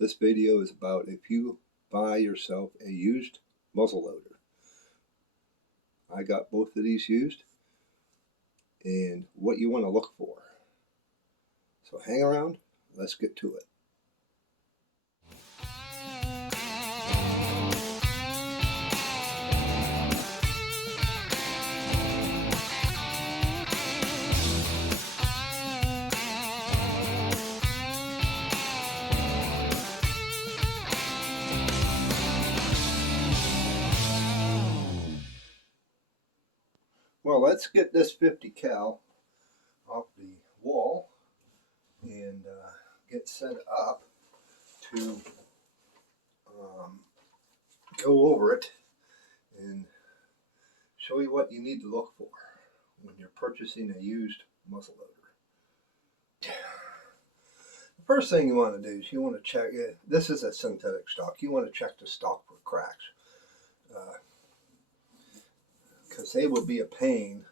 This video is about if you buy yourself a used muzzleloader. I got both of these used and what you want to look for. So hang around, let's get to it. Well, let's get this 50 cal off the wall and get set up to go over it and show you what you need to look for when you're purchasing a used muzzleloader. The first thing you want to do is you want to check it. This is a synthetic stock. You want to check the stock for cracks. Because they will be a pain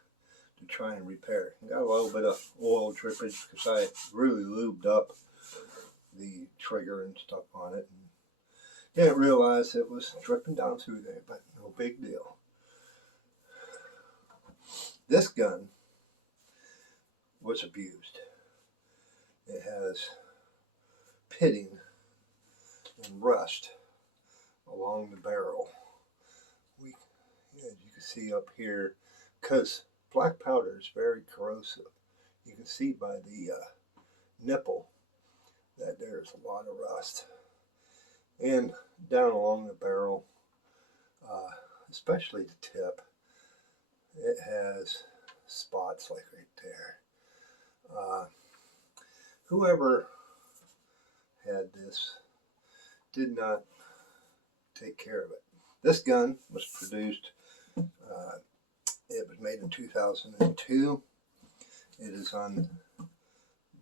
to try and repair. Got a little bit of oil drippage because I really lubed up the trigger and stuff on it. And didn't realize it was dripping down through there, but no big deal. This gun was abused. It has pitting and rust along the barrel. As you can see up here, because black powder is very corrosive. You can see by the nipple that there's a lot of rust. And down along the barrel, especially the tip, it has spots like right there. Whoever had this did not take care of it. This gun was produced, it was made in 2002. It is on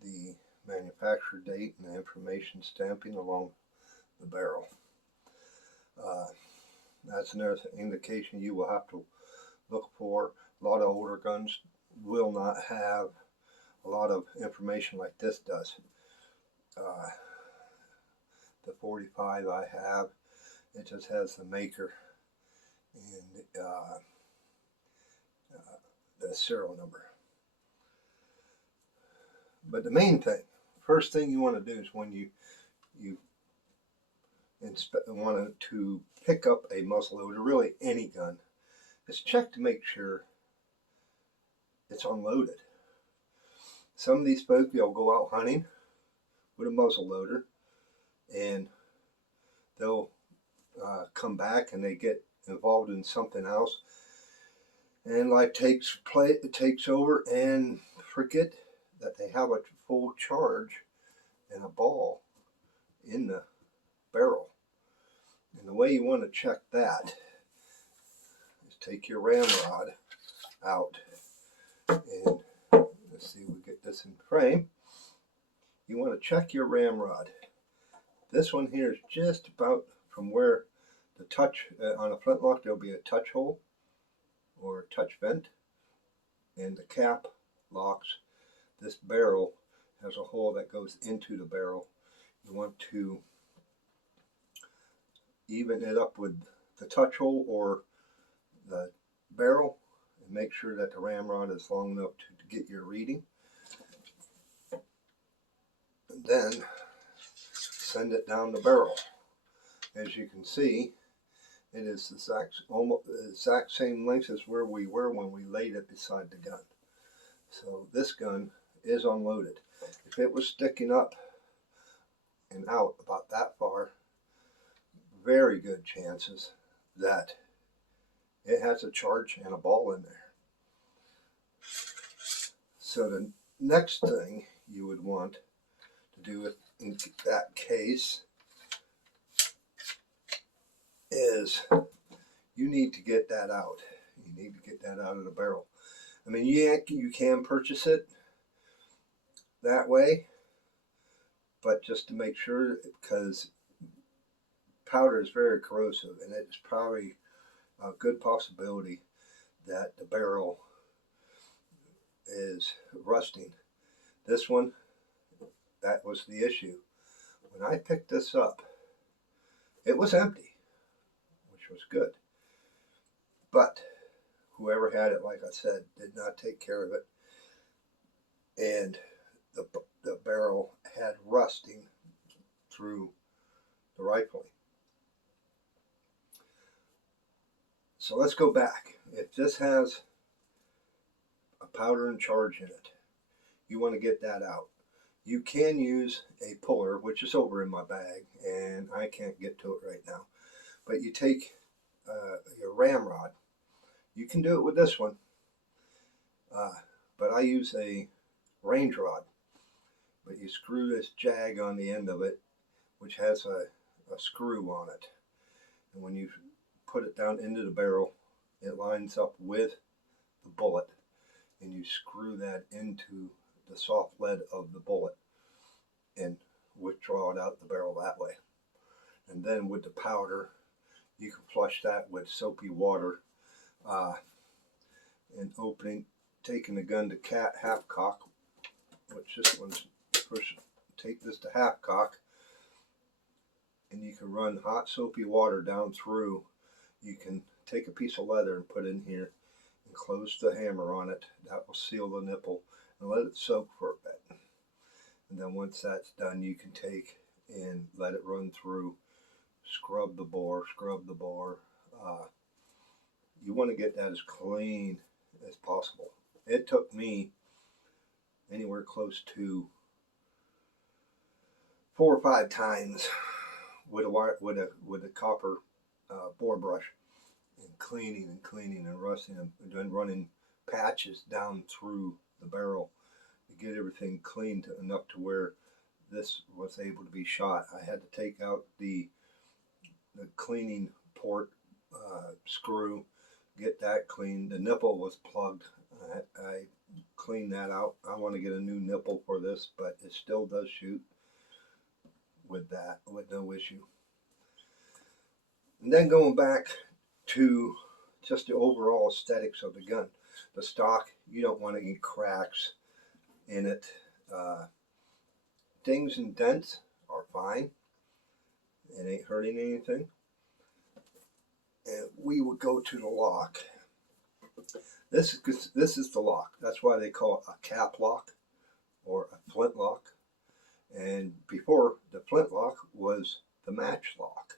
the manufacturer date and the information stamping along the barrel. That's another indication you will have to look for. A lot of older guns will not have a lot of information like this does. The 45 I have, it just has the maker and the serial number. But the main thing, first thing you want to do is when you want to pick up a muzzleloader, really any gun, is check to make sure it's unloaded. Some of these folk, they'll go out hunting with a muzzleloader and they'll come back and they get involved in something else, and life takes over and forget that they have a full charge and a ball in the barrel. And the way you want to check that is take your ramrod out, and let's see if we get this in frame. You want to check your ramrod. This one here is just about from where the touch, on a flintlock there'll be a touch hole or a touch vent, and the cap locks. This barrel has a hole that goes into the barrel. You want to even it up with the touch hole or the barrel and make sure that the ramrod is long enough to get your reading. And then send it down the barrel. As you can see, it is almost the exact same length as where we were when we laid it beside the gun. So this gun is unloaded. If it was sticking up and out about that far, very good chances that it has a charge and a ball in there. So the next thing you would want to do in that case is you need to get that out. You need to get that out of the barrel. I mean, you can purchase it that way, but just to make sure, because powder is very corrosive and it's probably a good possibility that the barrel is rusting. This one, that was the issue. When I picked this up, it was empty, which was good. But whoever had it, like I said, did not take care of it. And the barrel had rusting through the rifling. So let's go back. If this has a powder and charge in it, you want to get that out. You can use a puller, which is over in my bag, and I can't get to it right now. But you take your ramrod. You can do it with this one, but I use a range rod. But you screw this jag on the end of it, which has a screw on it. And when you put it down into the barrel, it lines up with the bullet, and you screw that into the soft lead of the bullet and withdraw it out the barrel that way. And then with the powder, you can flush that with soapy water, and taking the gun to half cock, which this one's first. Take this to half cock, and you can run hot soapy water down through. You can take a piece of leather and put in here and close the hammer on it. That will seal the nipple and let it soak for a bit. And then once that's done, you can take and let it run through, scrub the bore. You want to get that as clean as possible. It took me anywhere close to 4 or 5 times with a copper bore brush, and cleaning and rusting and then running patches down through the barrel to get everything clean enough to where this was able to be shot. I had to take out the cleaning port screw, get that clean. The nipple was plugged. I cleaned that out. I want to get a new nipple for this, but it still does shoot with that with no issue. And then going back to just the overall aesthetics of the gun. The stock, you don't want any cracks in it. Dings and dents are fine. It ain't hurting anything. And we would go to the lock. This is the lock. That's why they call it a cap lock or a flint lock. And before, the flint lock was the match lock.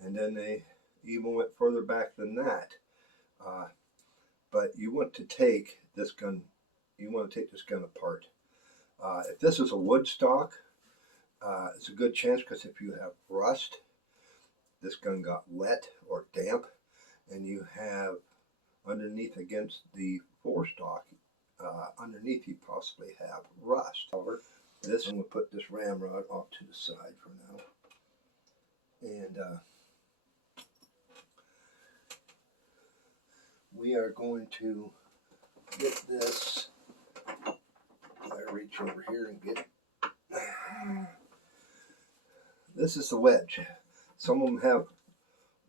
And then they even went further back than that. But you want to take this gun apart. If this is a wood stock, it's a good chance, because if you have rust, this gun got wet or damp, and you have underneath against the forestock, underneath you possibly have rust. However, I'm going to put this ramrod off to the side for now. And we are going to get this. I reach over here and get. This is the wedge. Some of them have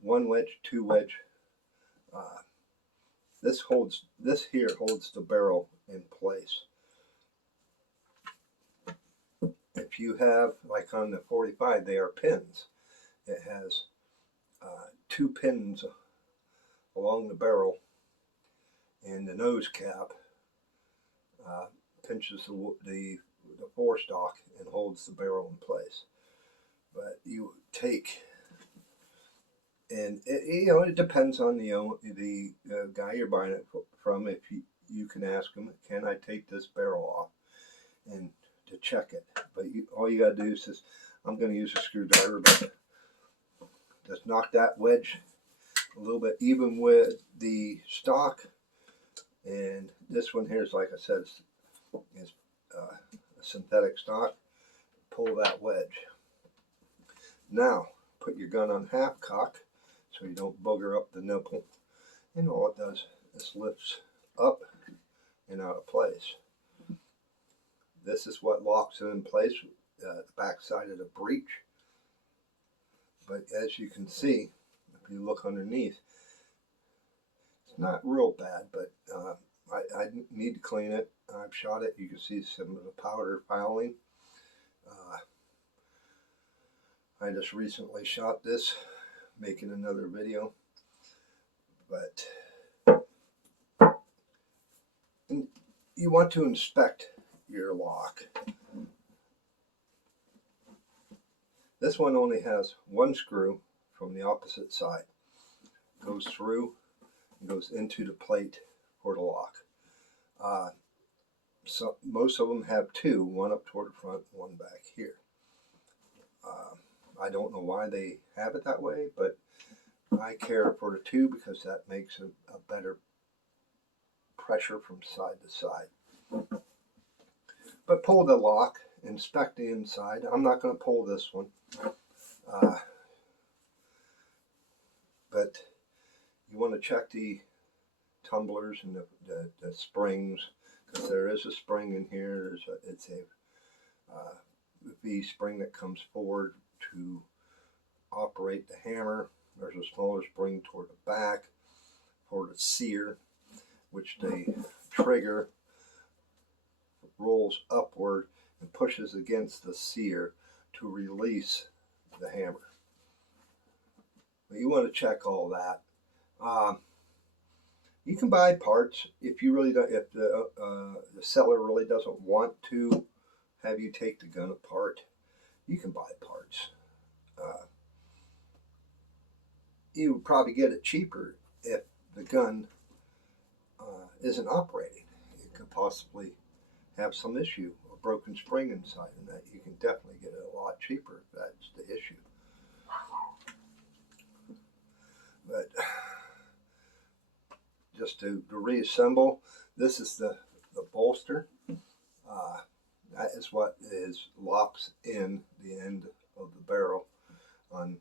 1 wedge, 2 wedge. This here holds the barrel in place. If you have, like on the 45, they are pins. It has 2 pins along the barrel, and the nose cap pinches the forestock and holds the barrel in place. But you take, and it depends on the guy you're buying it from. If you can ask him, can I take this barrel off, and to check it. But all you got to do is I'm going to use a screwdriver, but just knock that wedge a little bit even with the stock. And this one here is, like I said, is a synthetic stock. Pull that wedge. Now put your gun on half cock so you don't booger up the nipple, and all it does is lifts up and out of place. This is what locks it in place, the back side of the breech. But as you can see, if you look underneath, it's not real bad, but I need to clean it. I've shot it. You can see some of the powder fouling. I just recently shot this, making another video, but you want to inspect your lock. This one only has one screw from the opposite side. Goes through and goes into the plate for the lock. So most of them have two, one up toward the front, one back here. I don't know why they have it that way, but I care for the two because that makes a better pressure from side to side. But pull the lock, inspect the inside. I'm not going to pull this one. But you want to check the tumblers and the springs, because there is a spring in here. It's a V spring that comes forward to operate the hammer. There's a smaller spring toward the back for the sear, which the trigger rolls upward and pushes against the sear to release the hammer. But you want to check all that. You can buy parts if you really don't. If the seller really doesn't want to have you take the gun apart, you can buy parts. You would probably get it cheaper if the gun isn't operating. It could possibly have some issue, a broken spring inside, and that you can definitely get it a lot cheaper if that's the issue. But just to reassemble, this is the bolster. That is what locks in the end of the barrel on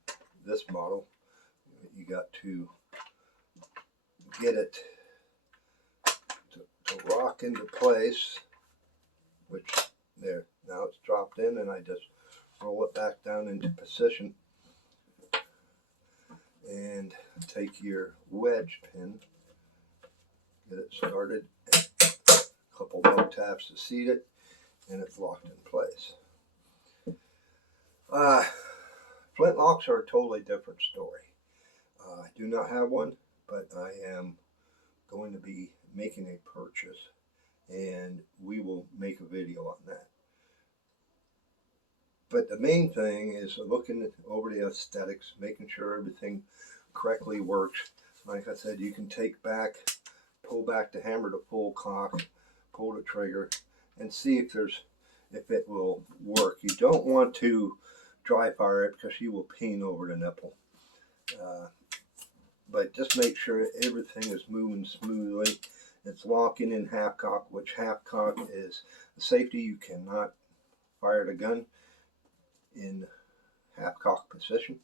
this model. You got to get it to rock into place, which there, now it's dropped in, and I just roll it back down into position and take your wedge pin, get it started, a couple low taps to seat it, and it's locked in place. Flintlocks are a totally different story. I do not have one, but I am going to be making a purchase, and we will make a video on that. But the main thing is looking over the aesthetics, making sure everything correctly works. Like I said, you can pull back the hammer to full cock, pull the trigger, and see if it will work. You don't want to dry fire it because you will peen over the nipple. But just make sure everything is moving smoothly. It's locking in half cock, which half cock is a safety. You cannot fire the gun in half cock position,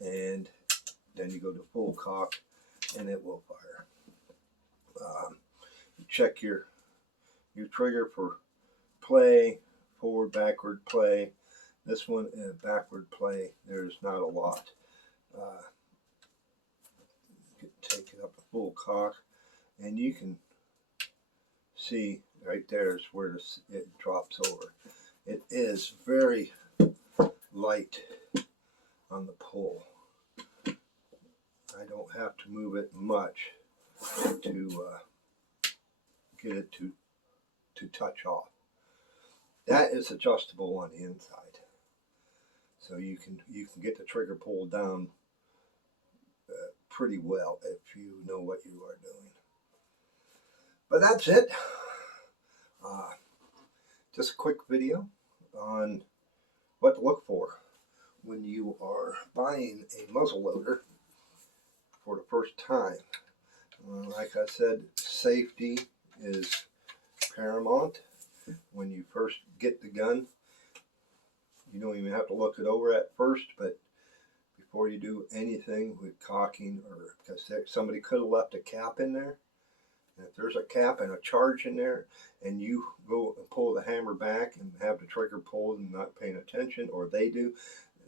and then you go to full cock and it will fire. You check your trigger for play, forward, backward play. This one, backward play, there's not a lot. Take it up to full cock, and you can see right there is where it drops over. It is very light on the pull. I don't have to move it much to get it to touch off. That is adjustable on the inside, so you can get the trigger pulled down pretty well if you know what you are doing. But that's it. Just a quick video on what to look for when you are buying a muzzleloader for the first time. Like I said, safety is paramount. When you first get the gun, you don't even have to look it over at first, but before you do anything with cocking, or because somebody could have left a cap in there, and if there's a cap and a charge in there, and you go and pull the hammer back and have the trigger pulled and not paying attention, or they do,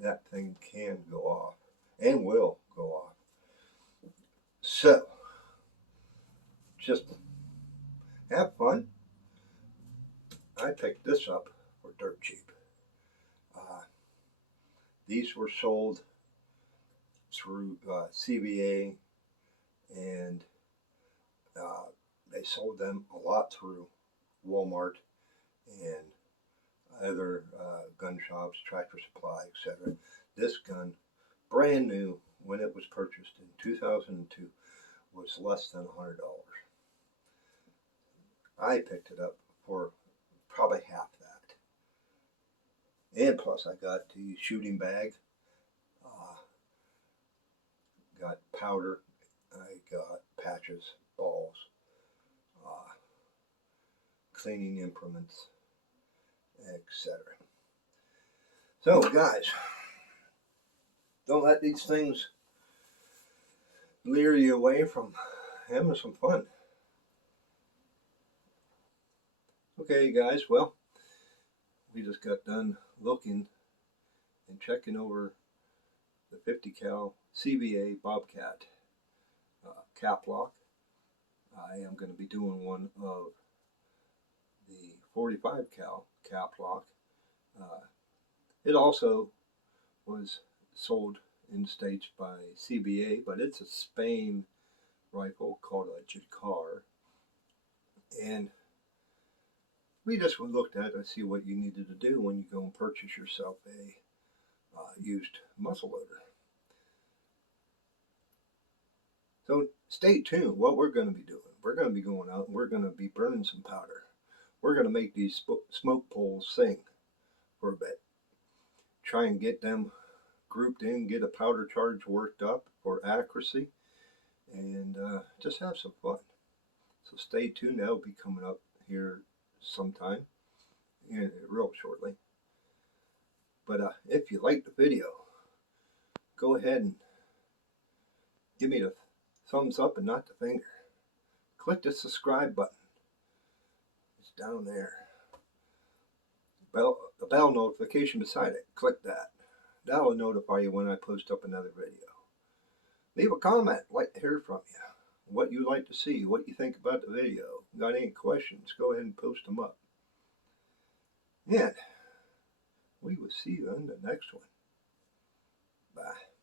that thing can go off and will go off. So just have fun. I picked this up for dirt cheap. These were sold through CVA, and they sold them a lot through Walmart and other gun shops, Tractor Supply, etc. This gun, brand new when it was purchased in 2002, was less than $100. I picked it up for probably half that. And plus I got the shooting bag, got powder, I got patches, balls, cleaning implements, etc. So guys, don't let these things lure you away from having some fun. Okay guys, well, we just got done looking and checking over the 50 cal CVA Bobcat cap lock. I am going to be doing one of the 45 cal cap lock. It also was sold in the States by CVA, but it's a Spain rifle called a Jakar. And we just looked at it to see what you needed to do when you go and purchase yourself a used muzzleloader. So stay tuned. What we're going to be doing, we're going to be going out and we're going to be burning some powder. We're going to make these smoke poles sing for a bit. Try and get them grouped in, get a powder charge worked up for accuracy, and just have some fun. So stay tuned. That'll be coming up here sometime, real shortly. But if you like the video, go ahead and give me the thumbs up and not the finger. Click the subscribe button. It's down there. The bell notification beside it. Click that. That'll notify you when I post up another video. Leave a comment. I'd like to hear from you. What you'd like to see. What you think about the video. Got any questions? Go ahead and post them up. And we will see you in the next one. Bye.